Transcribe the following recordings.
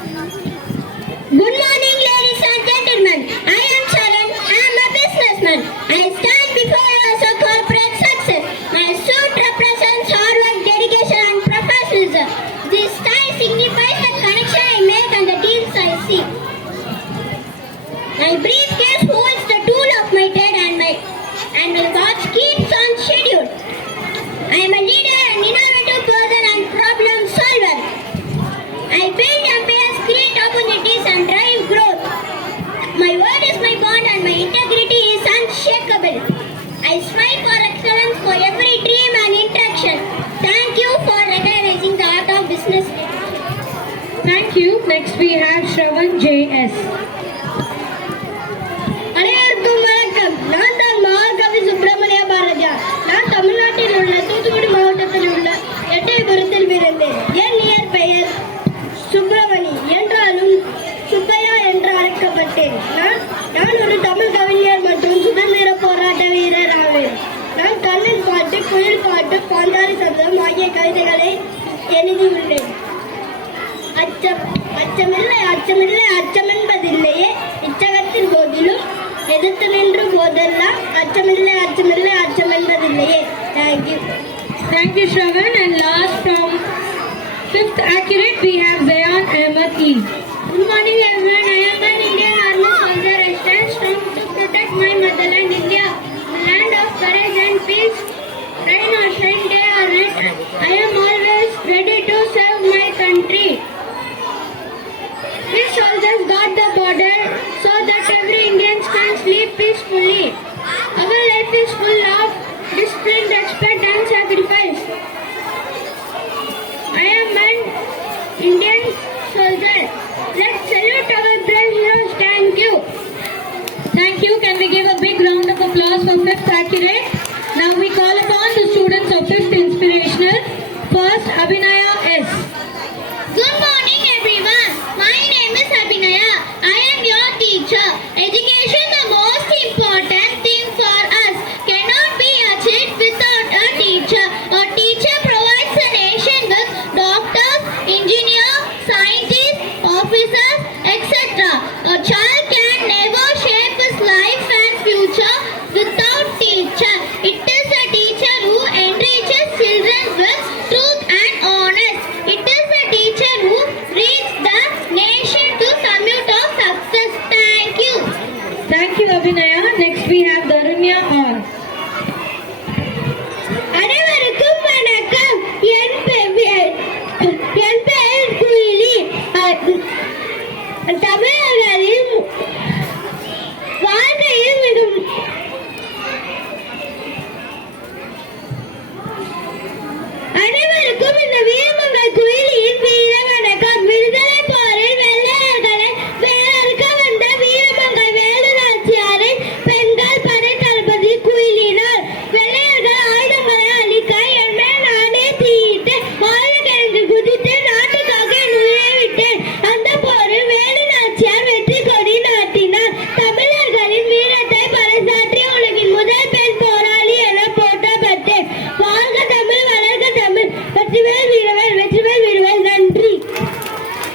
Good morning, ladies and gentlemen. I am Sharan. I am a businessman. I stand before you as a corporate success. My suit represents hard work, dedication, and professionalism. This tie signifies the connection I make and the deals I see. My briefcase and my integrity is unshakable. I strive for excellence for every dream and interaction. Thank you for recognizing the art of business. Thank you. Next we have Shravan JS. பாட்டு குயில் பாட்டு பாஞ்சாலி சந்தம் ஆகிய கவிதைகளை எழுதியுள்ளேன் அச்சம் அச்சமில்லை அச்சமில்லை அச்சம் என்பதில்லையே இச்சகத்தின் போதிலும் எதிர்த்து நின்று போதெல்லாம் அச்சமில்லை அச்சமில்லை அச்சம் என்பதில்லையே thank you you, Shravan. And last from fifth accurate, we have Zayan Ahmed E. Good morning everyone. I am an Indian Army soldier. I stand strong to protect my motherland India, the land of courage and peace. Rain or shine, day or I am always ready to serve my country. These soldiers guard the border so that every Indian can sleep peacefully. Our life is full of discipline, respect and sacrifice. I am an Indian soldier. Let's salute our brave heroes. Thank you. Thank you. Can we give a big round of applause for fifth accurate? Now we call upon the students inspirational. First, Abhinaya S. Good morning, everyone. My name is Abhinaya. I am your teacher. Education, the most important thing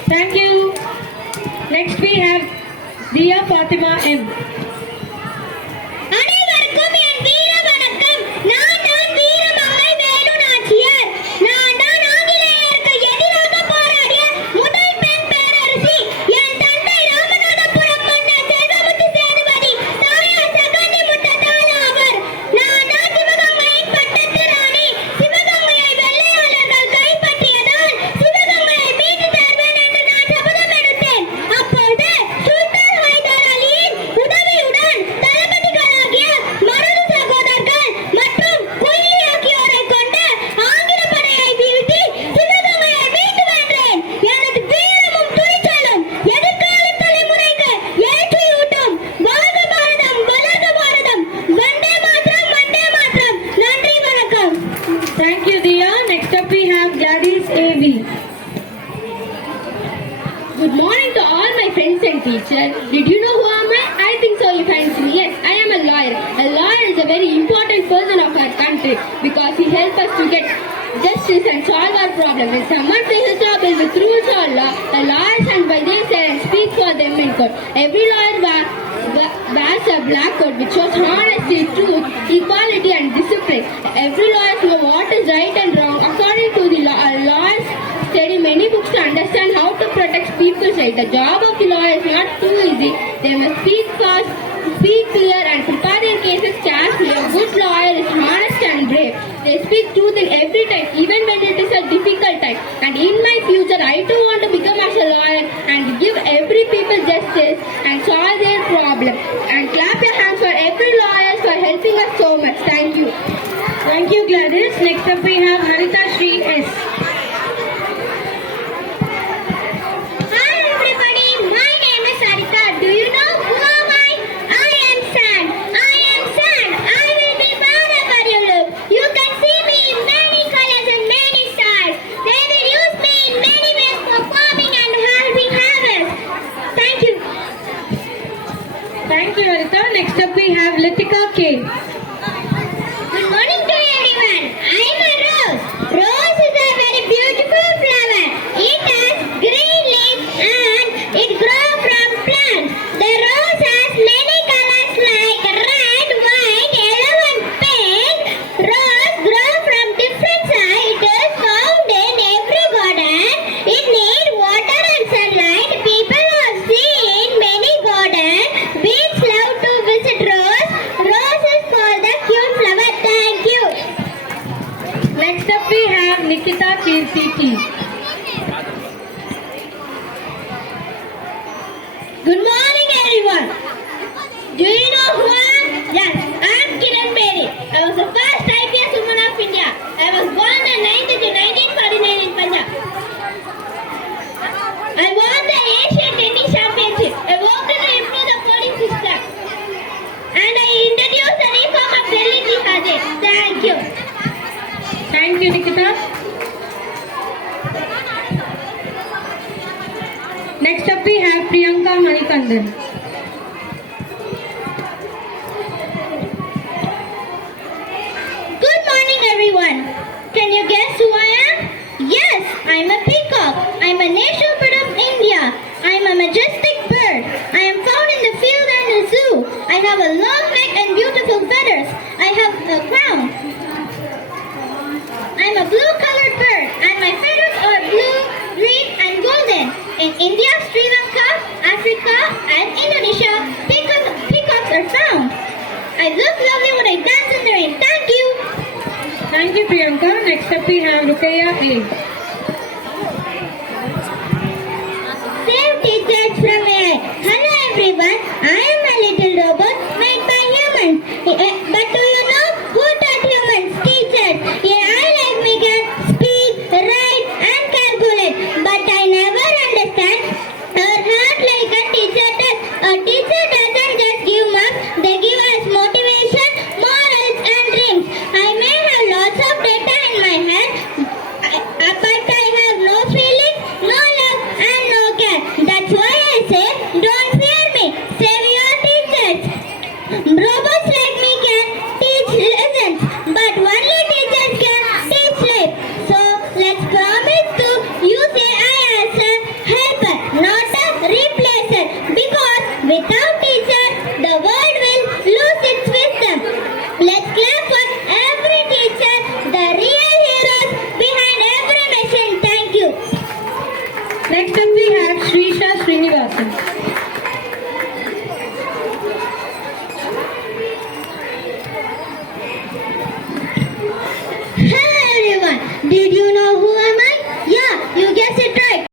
Thank you. Next we have Dia Fatima M. we have Gladys A.V. Good morning to all my friends and teachers. Did you know who am I? I think so. You fancy me. Yes, I am a lawyer. A lawyer is a very important person of our country because he helps us to get justice and solve our problems. When someone faces trouble with rules or law, the lawyer stands by their and speaks for them in court. Every lawyer wear- wear- wears a black coat which shows honesty, truth, equality and discipline. Every lawyer knows what is right and wrong according to the law. A lawyers study many books to understand how to The job of the lawyer is not too easy. They must speak fast, speak clear and prepare their cases carefully. A good lawyer is honest and brave. They speak truth in every time, even when it is a difficult time. And in my future, I too want to become as a lawyer and give every people justice and solve their problem. And clap your hands for every lawyer for helping us so much. Thank you. Thank you, Gladys. Next up, we have Harita Shri S. Hi everybody, my name is Sarika. Do you know who am I? I am sand. I am sand. I will be wherever you look. You can see me in many colors and many styles. They will use me in many ways for farming and helping harvest. Thank you. Thank you, Harita. Next up, we have Litika K. Nikita Kirti. We have Priyanka Manikandan. Good morning, everyone. Can you guess who I am? Yes, I'm a peacock. I'm a national bird of India. I'm a majestic bird. I am found in the field and the zoo. I have a long neck and beautiful feathers. I have a crown. I'm a blue-colored bird, and my feathers are blue, green, and golden. In India, Sri Lanka, Africa, and Indonesia, peacock- peacocks are found. I look lovely when I dance in the rain. Thank you. Thank you, Priyanka. Next up, we have